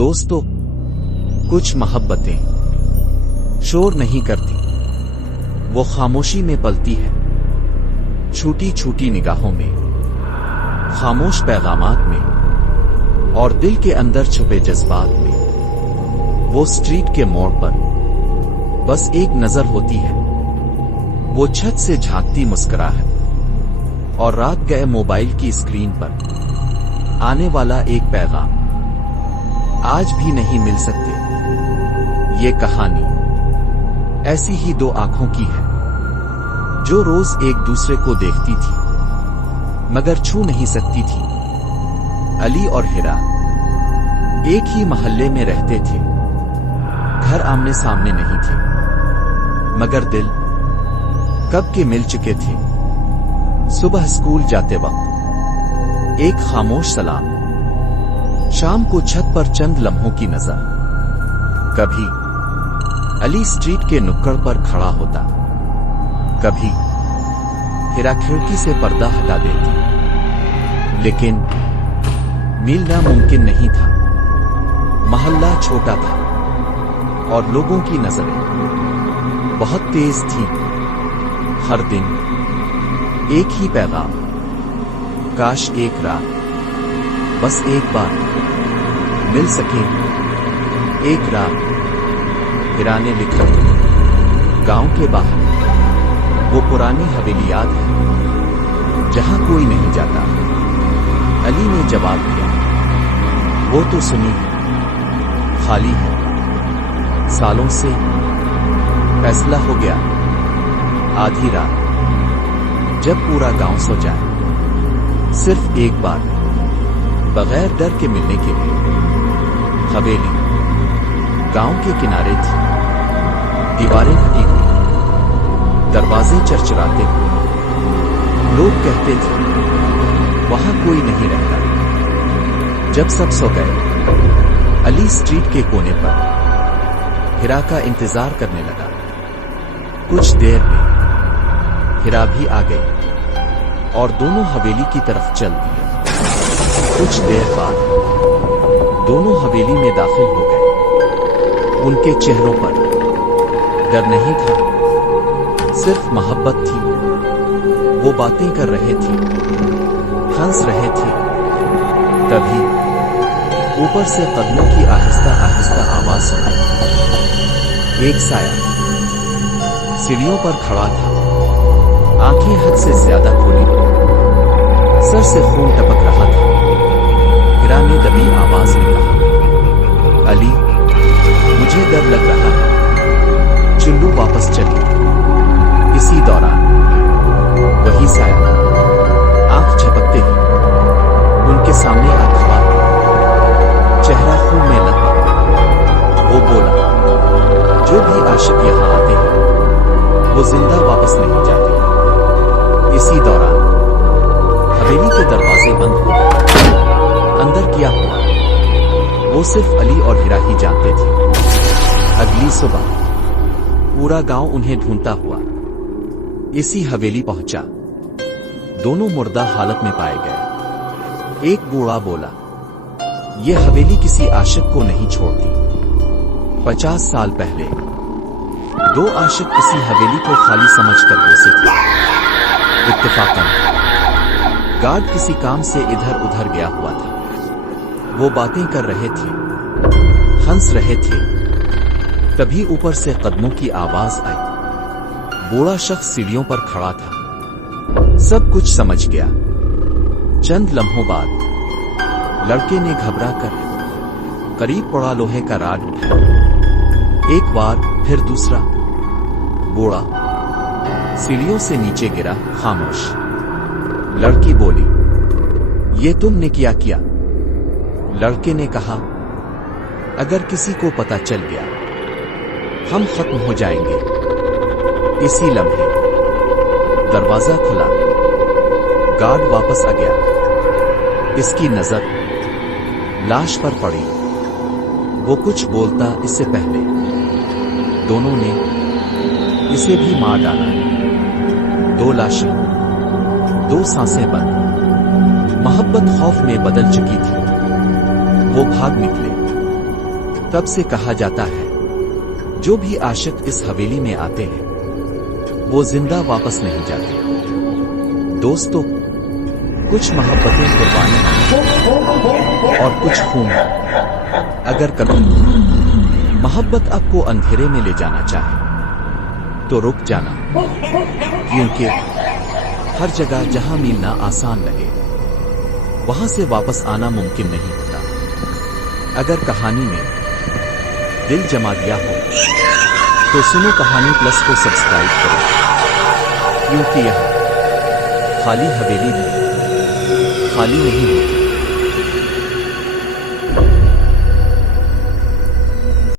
दोस्तों, कुछ मोहब्बतें शोर नहीं करती, वो खामोशी में पलती है। छोटी छोटी निगाहों में, खामोश पैगामात में और दिल के अंदर छुपे जज्बात में। वो स्ट्रीट के मोड़ पर बस एक नजर होती है, वो छत से झांकती मुस्कुराहट और रात गए मोबाइल की स्क्रीन पर आने वाला एक पैगाम। आज भी नहीं मिल सकते। ये कहानी ऐसी ही दो आंखों की है जो रोज एक दूसरे को देखती थी मगर छू नहीं सकती थी। अली और हिरा एक ही मोहल्ले में रहते थे, घर आमने सामने नहीं थे मगर दिल कब के मिल चुके थे। सुबह स्कूल जाते वक्त एक खामोश सलाम, शाम को छत पर चंद लम्हों की नजर। कभी अली स्ट्रीट के नुक्कड़ पर खड़ा होता, कभी हिरा खिड़की से पर्दा हटा देती, लेकिन मिलना मुमकिन नहीं था। मोहल्ला छोटा था और लोगों की नजरें बहुत तेज थीं। हर दिन एक ही पैगाम, काश एक रात बस एक बार मिल सके। एक रात हिरा ने लिखा, गांव के बाहर वो पुरानी हवेली याद है जहां कोई नहीं जाता। अली ने जवाब दिया, वो तो सुनी खाली है, सालों से फैसला हो गया। आधी रात जब पूरा गांव सो जाए, सिर्फ एक बार बगैर डर के मिलने के लिए। हवेली गांव के किनारे थी, दीवारें ढकी हुई, दरवाजे चरचराते हुए। लोग कहते थे वहां कोई नहीं रहता। जब सब सो गए, अली स्ट्रीट के कोने पर हिरा का इंतजार करने लगा। कुछ देर में हिरा भी आ गई और दोनों हवेली की तरफ चल दिए। कुछ देर बाद दोनों हवेली में दाखिल हो गए। उनके चेहरों पर डर नहीं था, सिर्फ मोहब्बत थी। वो बातें कर रहे थे, हंस रहे थे। तभी ऊपर से कदमों की आहिस्ता आहिस्ता आवाज सुनाई। एक साया सीढ़ियों पर खड़ा था, आंखें हद से ज्यादा खुली, सर से खून टपक रहा था। हिरा ने दबी आवाज में कहा, अली, मुझे डर लग रहा है, चुल्लू वापस चली। इसी दौरान वही साया आंख झपकते ही उनके सामने आ खड़ा हुआ, चेहरा खून में लगा। वो बोला, जो भी आशिक यहां आते हैं वो जिंदा वापस नहीं जाते। इसी दौरान हवेली के दरवाजे बंद हो गए। अंदर क्या हुआ वो सिर्फ अली और हिरा ही जानते थे। अगली सुबह पूरा गांव उन्हें ढूंढता हुआ इसी हवेली पहुंचा। दोनों मुर्दा हालत में पाए गए। एक बूढ़ा बोला, यह हवेली किसी आशिक को नहीं छोड़ती। 50 साल पहले दो आशिक इसी हवेली को खाली समझकर बसे थे। इत्तेफाकन गार्ड किसी काम से इधर उधर गया हुआ था। वो बातें कर रहे थे, हंस रहे थे। तभी ऊपर से कदमों की आवाज आई। बूढ़ा शख्स सीढ़ियों पर खड़ा था, सब कुछ समझ गया। चंद लम्हों बाद लड़के ने घबरा कर करीब पड़ा लोहे का राड उठाया। एक बार फिर दूसरा। बूढ़ा सीढ़ियों से नीचे गिरा, खामोश। लड़की बोली, ये तुमने क्या किया? लड़के ने कहा, अगर किसी को पता चल गया हम खत्म हो जाएंगे। इसी लम्हे दरवाजा खुला, गार्ड वापस आ गया। इसकी नजर लाश पर पड़ी। वो कुछ बोलता इससे पहले दोनों ने इसे भी मार डाला। 2 लाशें, 2 सांसें बंद। मोहब्बत खौफ में बदल चुकी थी। वो भाग निकले। तब से कहा जाता है जो भी आशिक इस हवेली में आते हैं वो जिंदा वापस नहीं जाते। दोस्तों, कुछ मोहब्बतें कुर्बानी और कुछ खून। अगर कभी मोहब्बत आपको अंधेरे में ले जाना चाहे तो रुक जाना, क्योंकि हर जगह जहां मिलना आसान लगे वहां से वापस आना मुमकिन नहीं होता। अगर कहानी में दिल जमा दिया हो तो सुनो कहानी प्लस को सब्सक्राइब करो, क्योंकि यह खाली हवेली भी खाली नहीं होती।